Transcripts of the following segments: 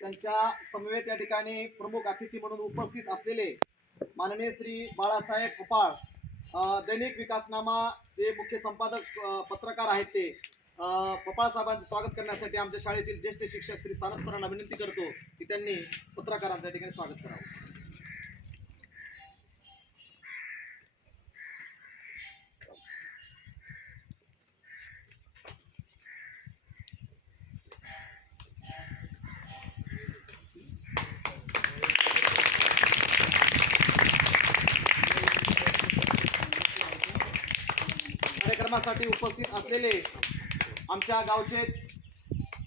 त्यांच्या समवेत या ठिकाणी प्रमुख अतिथी म्हणून उपस्थित असलेले माननीय श्री बाळासाहेब कुपाळ दैनिक विकासनामा जे मुख्य संपादक पत्रकार आहेत ते. पपाळ साहेबांचं स्वागत करण्यासाठी आमच्या शाळेतील ज्येष्ठ शिक्षक श्री सानप सरांना विनंती करतो की त्यांनी पत्रकारांच्या ठिकाणी स्वागत करावं. कार्यक्रमासाठी उपस्थित असलेले आमच्या गावचेच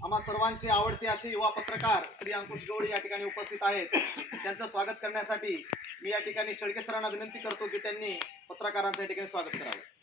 आम्हा सर्वांचे आवडते असे युवा पत्रकार श्री अंकुश गवळी या ठिकाणी उपस्थित आहेत. त्यांचं स्वागत करण्यासाठी मी या ठिकाणी शेळके सरांना विनंती करतो की त्यांनी पत्रकारांचं या ठिकाणी स्वागत करावं.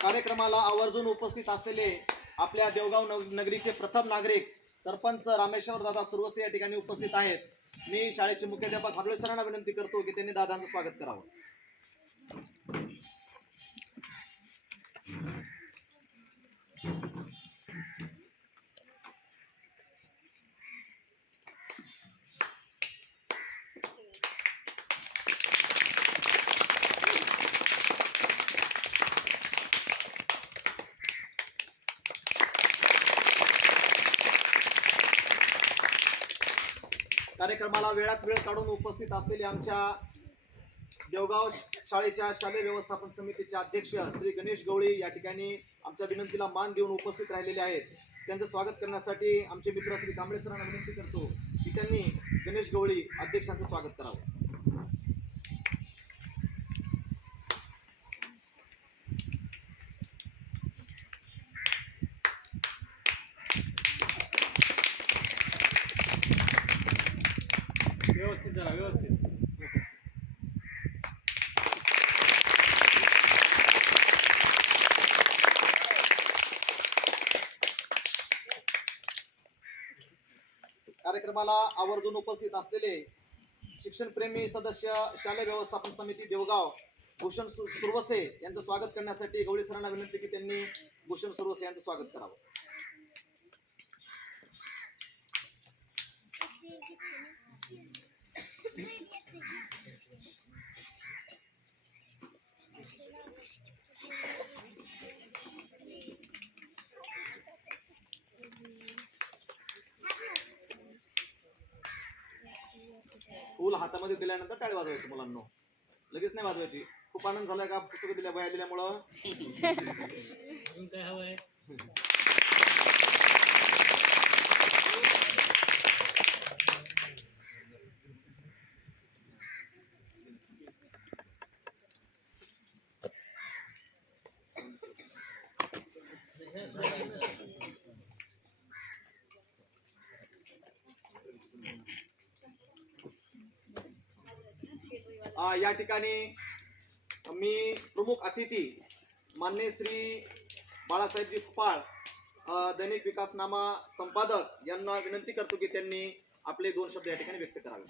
कार्यक्रमाला आवर्जून उपस्थित असलेले आपल्या देवगाव नग- नगरीचे प्रथम नागरिक सरपंच रामेश्वर दादा सुरवसे या ठिकाणी उपस्थित आहेत. मी शाळेचे मुख्याध्यापक हाडळे सरांना विनंती करतो की त्यांनी दादांचं स्वागत करावं. कार्यक्रमाला वेळात वेळ काढून उपस्थित असलेले आमच्या देवगाव शाळेच्या शालेय व्यवस्थापन समितीचे अध्यक्ष श्री गणेश गवळी या ठिकाणी आमच्या विनंतीला मान देऊन उपस्थित राहिलेले आहेत. त्यांचं स्वागत करण्यासाठी आमचे मित्र श्री कांबळे सरांना विनंती करतो की त्यांनी गणेश गवळी अध्यक्षांचं स्वागत करावं. कार्यक्रमाला आवर्जून उपस्थित असलेले शिक्षणप्रेमी सदस्य शालेय व्यवस्थापन समिती देवगाव भूषण सुरवसे यांचं स्वागत करण्यासाठी गवळी सरांना विनंती की त्यांनी भूषण सुरवसे यांचं स्वागत करावं. फुल हातामध्ये दिल्यानंतर टाळी वाजवायची मुलांना. लगेच नाही वाजवायची. खूप आनंद झालाय का? पुस्तकं दिल्या वया दिल्यामुळं. अजून काय हवंय या ठिकाणी मी प्रमुख अतिथी मान्य श्री बाळासाहेबजी फुपाळ दैनिक विकासनामा संपादक यांना विनंती करतो की त्यांनी आपले दोन शब्द या ठिकाणी व्यक्त करावे.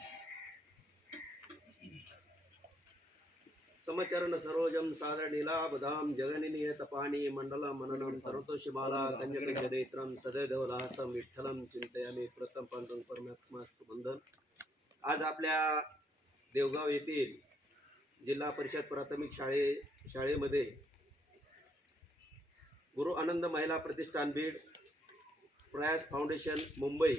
समचरण सरोजम सादरणीलाभदां जगनिनियतपाणि मण्डलं मननं सर्वतोषिबाला कन्यकजनेत्रं सदैधवलासं विठ्ठलं चिंतयामि प्रथम पांडुरंग परमात्मा वंदन आज आपल्या देवगाव येथील जिल्हा परिषद प्राथमिक शाळे शाळेमध्ये गुरु आनंद महिला प्रतिष्ठान बीड प्रयास फाउंडेशन मुंबई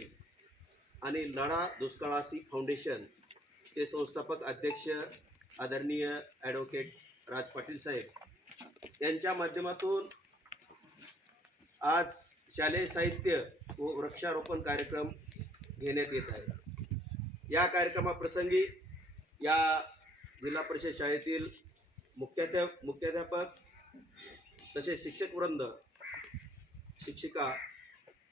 आणि लढा दुष्काळासी फाउंडेशनचे संस्थापक अध्यक्ष आदरणीय ॲडव्होकेट राज पाटील साहेब. यांच्या माध्यमातून आज शालेय साहित्य व वृक्षारोपण कार्यक्रम घेण्यात येत आहे. या कार्यक्रमाप्रसंगी या जिल्हा परिषद शाळेतील मुख्याध्याप मुख्याध्यापक तसेच शिक्षकवृंद शिक्षिका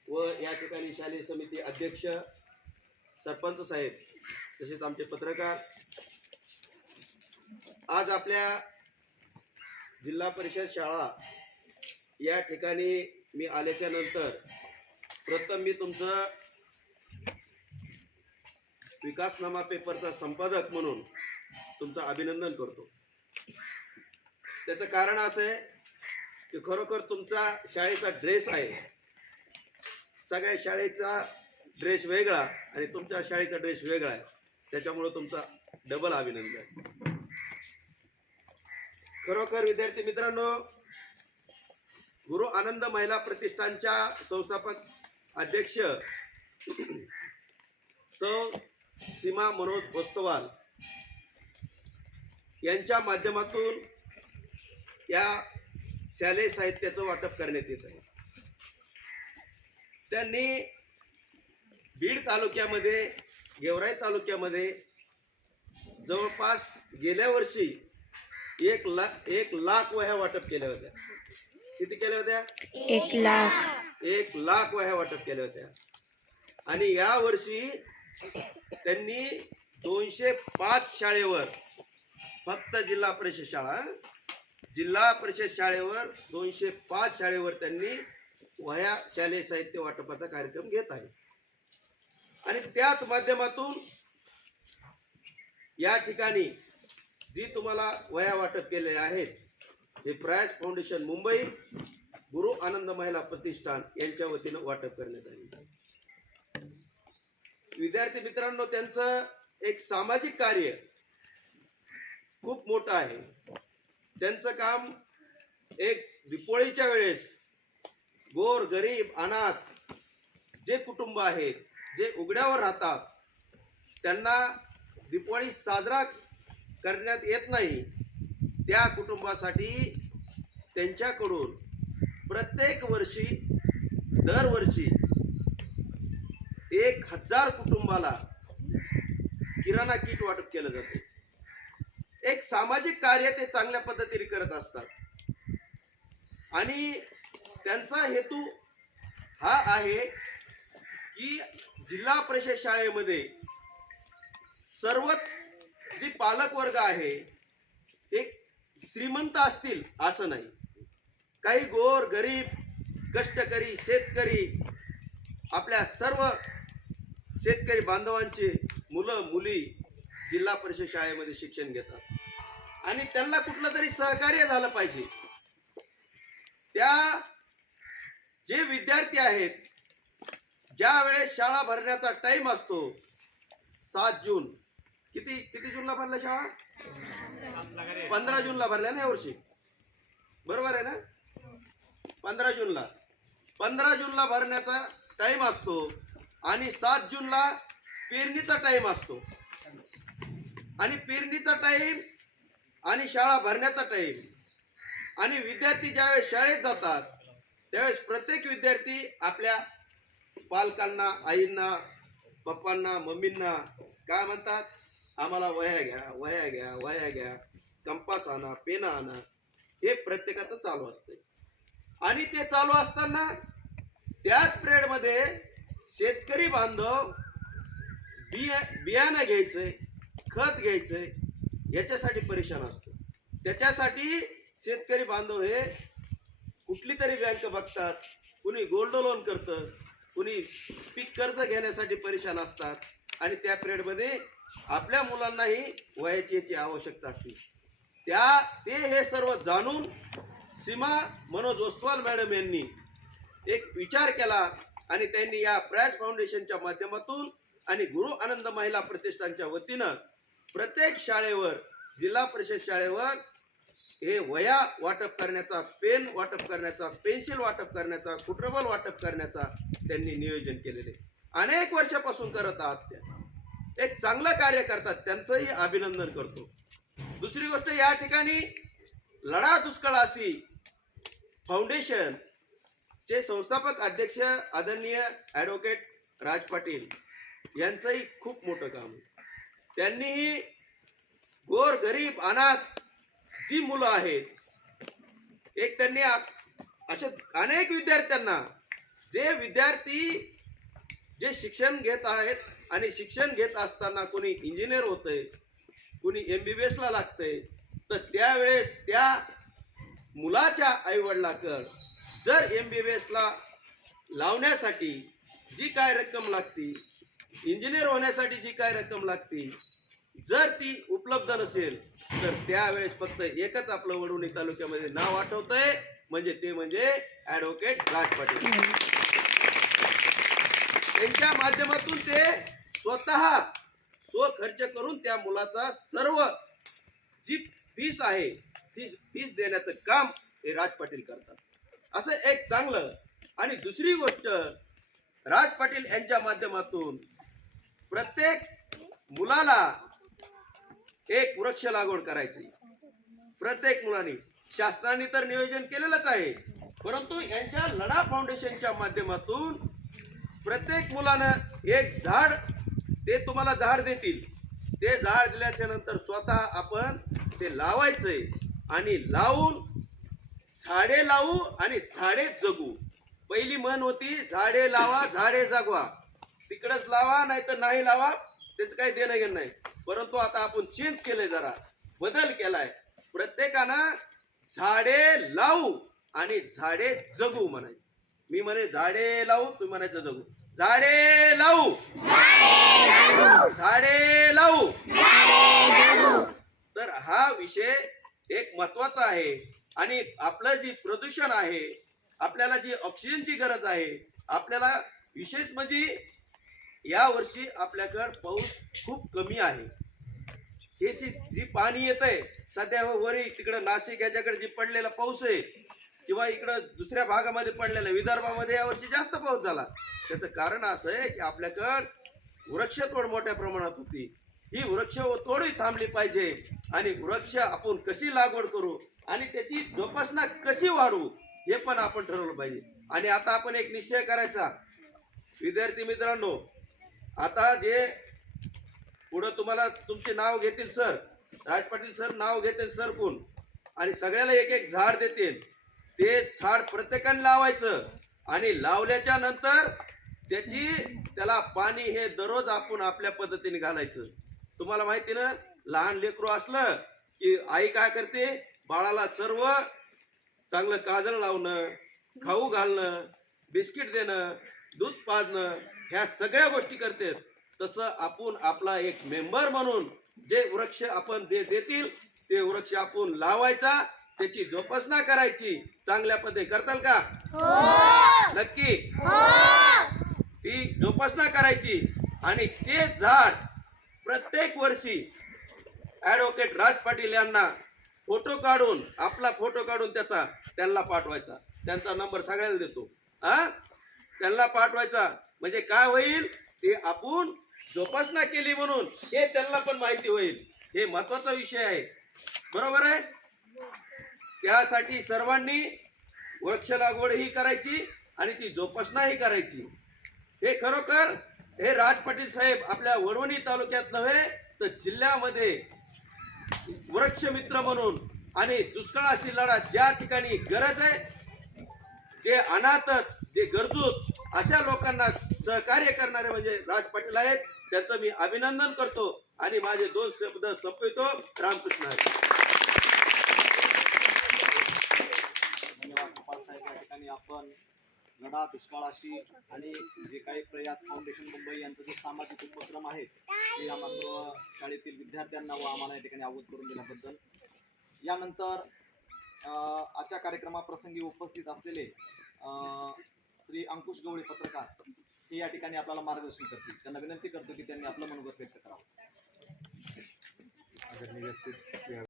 व या ठिकाणी शालेय समिती अध्यक्ष सरपंच साहेब तसेच आमचे पत्रकार. आज आपल्या जिल्हा परिषद शाळा या ठिकाणी मी आल्याच्यानंतर प्रथम मी तुमचं विकासनामा पेपरचा संपादक म्हणून तुमचं अभिनंदन करतो. त्याचं कारण असं आहे की खरोखर तुमचा शाळेचा ड्रेस आहे. सगळ्या शाळेचा ड्रेस वेगळा आणि तुमच्या शाळेचा ड्रेस वेगळा आहे. त्याच्यामुळं तुमचा डबल अभिनंदन. खरोखर विद्यार्थी मित्रांनो गुरु आनंद महिला प्रतिष्ठानच्या संस्थापक अध्यक्ष सौ सीमा मनोज गोस्तवाल यांच्या माध्यमातून या शालेय साहित्याचं वाटप करण्यात येत आहे. त्यांनी बीड तालुक्यामध्ये गेवराई तालुक्यामध्ये जवळपास गेल्या वर्षी एक लाख एक लाख वह्या वाटप केल्या होत्या. किती केल्या होत्या? एक लाख. एक लाख वह्या वाटप केल्या होत्या. आणि या वर्षी त्यांनी दोनशे पाच शाळेवर फक्त जिल्हा परिषद शाळा जिल्हा परिषद शाळेवर दोनशे पाच शाळेवर त्यांनी वह्या शालेय साहित्य वाटपाचा कार्यक्रम घेत आहे. आणि त्याच माध्यमातून या ठिकाणी जी तुम्हाला वह्या वाटप केले आहेत हे प्रयास फाउंडेशन मुंबई गुरु आनंद महिला प्रतिष्ठान यांच्या वतीनं वाटप करण्यात आले विद्यार्थी मित्रांनो त्यांचं एक सामाजिक कार्य खूप मोठं आहे. त्यांचं काम एक दिपोळीच्या वेळेस गोर गरीब अनाथ जे कुटुंब आहेत जे उघड्यावर राहतात त्यांना दिपोळी साजरा करण्यात येत नाही. त्या कुटुंबासाठी त्यांच्याकडून प्रत्येक वर्षी दरवर्षी एक हजार कुटुंबाला किराणा किट वाटप केलं जातं. एक सामाजिक कार्य ते चांगल्या पद्धतीने करत असतात. आणि त्यांचा हेतू हा आहे की जिल्हा परिषद शाळेमध्ये सर्वच जे पालक वर्ग आहे ते श्रीमंत असतील असं नाही. काही गोर गरीब कष्टकरी शेतकरी आपल्या सर्व शेतकरी बांधवांचे मुलं मुली जिल्हा परिषद शाळेमध्ये शिक्षण घेतात. आणि त्यांना कुठलं तरी सहकार्य झालं पाहिजे. त्या जे विद्यार्थी आहेत ज्या वेळेस शाळा भरण्याचा टाइम असतो सात जून किती किती जूनला भरल्या शाळा? पंधरा जूनला भरल्या ना यावर्षी बरोबर आहे ना? पंधरा जूनला. पंधरा जूनला भरण्याचा टाइम असतो आणि सात जूनला पेरणीचा टाइम असतो. आणि पेरणीचा टाईम आणि शाळा भरण्याचा टाईम आणि विद्यार्थी ज्यावेळेस शाळेत जातात त्यावेळेस प्रत्येक विद्यार्थी आपल्या पालकांना आईंना पप्पांना मम्मींना काय म्हणतात? आम्हाला वह्या घ्या वह्या घ्या वह्या घ्या कंपास आणा पेन आणा हे प्रत्येकाचं चालू असतंय. आणि ते चालू असताना त्याच पिरियडमध्ये शेतकरी बांधव बिया बियाणं घ्यायचंय खत घ्यायचंय याच्यासाठी परेशान असतो. त्याच्यासाठी शेतकरी बांधव हे कुठली तरी बँक बघतात कुणी गोल्ड लोन करतं कुणी पीक कर्ज घेण्यासाठी परेशान असतात आणि त्या पिरियडमध्ये आपल्या मुलांनाही वयाची याची आवश्यकता असते. त्या ते हे सर्व जाणून सीमा मनोज ओस्तवाल मॅडम यांनी एक विचार केला आणि त्यांनी या प्रयास फाउंडेशनच्या माध्यमातून आणि गुरु आनंद महिला प्रतिष्ठानच्या वतीनं प्रत्येक शाळेवर जिल्हा परिषद शाळेवर हे वया वाटप करण्याचा पेन वाटप करण्याचा पेन्सिल वाटप करण्याचा कुट्रबल वाटप करण्याचा त्यांनी नियोजन केलेले. अनेक वर्षापासून करत आहात त्या. एक चांगलं कार्य करतात त्यांचंही अभिनंदन करतो. दुसरी गोष्ट या ठिकाणी लढा दुष्काळासी फाउंडेशन चे संस्थापक अध्यक्ष आदरणीय ॲडव्होकेट राज पाटील यांचंही खूप मोठं काम आहे. त्यांनीही गोर गरीब अनाथ जी मुलं आहेत एक त्यांनी असे अशा अनेक विद्यार्थ्यांना जे विद्यार्थी जे शिक्षण घेत आहेत आणि शिक्षण घेत असताना कोणी इंजिनियर होतंय कुणी एम बी बी एसला लागतंय तर त्यावेळेस त्या मुलाच्या आईवडिलाकड जर एम बी बी एसला लावण्यासाठी जी काय रक्कम लागती इंजिनियर होण्यासाठी जी काय रक्कम लागते जर ती उपलब्ध नसेल तर त्यावेळेस फक्त एकच आपलं वडवणी तालुक्यामध्ये नाव आठवतंय म्हणजे ते म्हणजे ऍडव्होकेट राज पाटील. त्यांच्या माध्यमातून ते स्वतः स्व खर्च करून त्या मुलाचा सर्व जी फीस आहे ती फीस देण्याचं काम हे राज पाटील करतात. असं एक चांगलं आणि दुसरी गोष्ट राज पाटील यांच्या माध्यमातून प्रत्येक मुलाला एक वृक्ष लागवड करायची. प्रत्येक मुलाने. शासनाने तर नियोजन केलेलंच आहे. परंतु यांच्या लढा फाउंडेशनच्या माध्यमातून प्रत्येक मुलानं एक झाड ते तुम्हाला झाड देतील. ते झाड दिल्याच्या नंतर स्वतः आपण ते लावायचंय आणि लावून झाडे लावू आणि झाडे जगू. पहिली म्हण होती झाडे लावा झाडे जगवा. तिकडच लावा नाही तर नाही लावा त्याचं काही देणं घेणं नाही. परंतु आता आपण चेंज केलंय जरा बदल केलाय. प्रत्येकानं झाडे लावू आणि झाडे जगू म्हणायचं. मी म्हणे झाडे लावू तुम्ही म्हणायचं जगू. झाडे लावू. झाडे लावू. तर हा विषय एक महत्त्वाचा आहे. आणि आपलं जी प्रदूषण आहे आपल्याला जी ऑक्सिजनची गरज आहे आपल्याला विशेष म्हणजे या वर्षी आपल्याकडं पाऊस खूप कमी आहे. हे जी पाणी येत आहे सध्या वरी तिकडं नाशिक याच्याकडे जी पडलेला पाऊस आहे किंवा इकडं दुसऱ्या भागामध्ये पडलेला विदर्भामध्ये यावर्षी जास्त पाऊस झाला. त्याचं कारण असं आहे की आपल्याकडं वृक्षतोड मोठ्या प्रमाणात होती. ही वृक्ष तोडही थांबली पाहिजे आणि वृक्ष आपण कशी लागवड करू आणि त्याची जोपासना कशी वाढवू हे पण आपण ठरवलं पाहिजे. आणि आता आपण एक निश्चय करायचा. विद्यार्थी मित्रांनो आता जे पुढं तुम्हाला तुमचे नाव घेतील सर राज पाटील सर नाव घेतील सर कोण? आणि सगळ्याला एक एक झाड देतील. ते झाड प्रत्येकाने लावायचं आणि लावल्याच्या नंतर त्याची त्याला पाणी हे दररोज आपण आपल्या पद्धतीने घालायचं. तुम्हाला माहिती ना लहान लेकरू असलं की आई काय करते? बाळाला सर्व चांगलं काजळ लावणं खाऊ घालणं बिस्किट देणं दूध पाजणं ह्या सगळ्या गोष्टी करते तसं आपण आपला एक मेंबर म्हणून जे वृक्ष आपण दे देतील ते वृक्ष आपण लावायचा त्याची जोपासना करायची. चांगल्या पद्धती करताल का? नक्की? ती जोपासना करायची. आणि ते झाड प्रत्येक वर्षी ऍडव्होकेट राज पाटील यांना फोटो काढून आपला फोटो काढून त्याचा त्यांना पाठवायचा. त्यांचा नंबर सगळ्याला देतो. हा त्यांना पाठवायचा. म्हणजे काय होईल? ते आपण जोपासना केली म्हणून हे त्यांना पण माहिती होईल. हे महत्त्वाचा विषय आहे. बरोबर आहे? त्यासाठी सर्वांनी वृक्ष लागवडही करायची आणि ती जोपासनाही करायची. हे खरोखर हे राज पाटील साहेब आपल्या वडवणी तालुक्यात नव्हे तर जिल्ह्यामध्ये वृक्ष मित्र म्हणून आणि दुष्काळाशी लढा ज्या ठिकाणी गरज आहे जे अनाथ जे गरजूत अशा लोकांना सहकार्य करणारे म्हणजे राज पाटील आहेत. त्याचं मी अभिनंदन करतो आणि माझे दोन शब्द संपवितो. रामकृष्ण हरी. या ठिकाणी आपण लढा दुष्काळाशी आणि जे काही प्रयास फाउंडेशन मुंबई यांचं जे सामाजिक उपक्रम आहे ते आम्हा सर्व शाळेतील विद्यार्थ्यांना व आम्हाला या ठिकाणी अवगत करून दिल्याबद्दल. यानंतर आजच्या कार्यक्रमाप्रसंगी उपस्थित असलेले श्री अंकुश गवळी पत्रकार हे या ठिकाणी आपल्याला मार्गदर्शन करतील. त्यांना विनंती करतो की त्यांनी आपलं मनोगत व्यक्त करावं.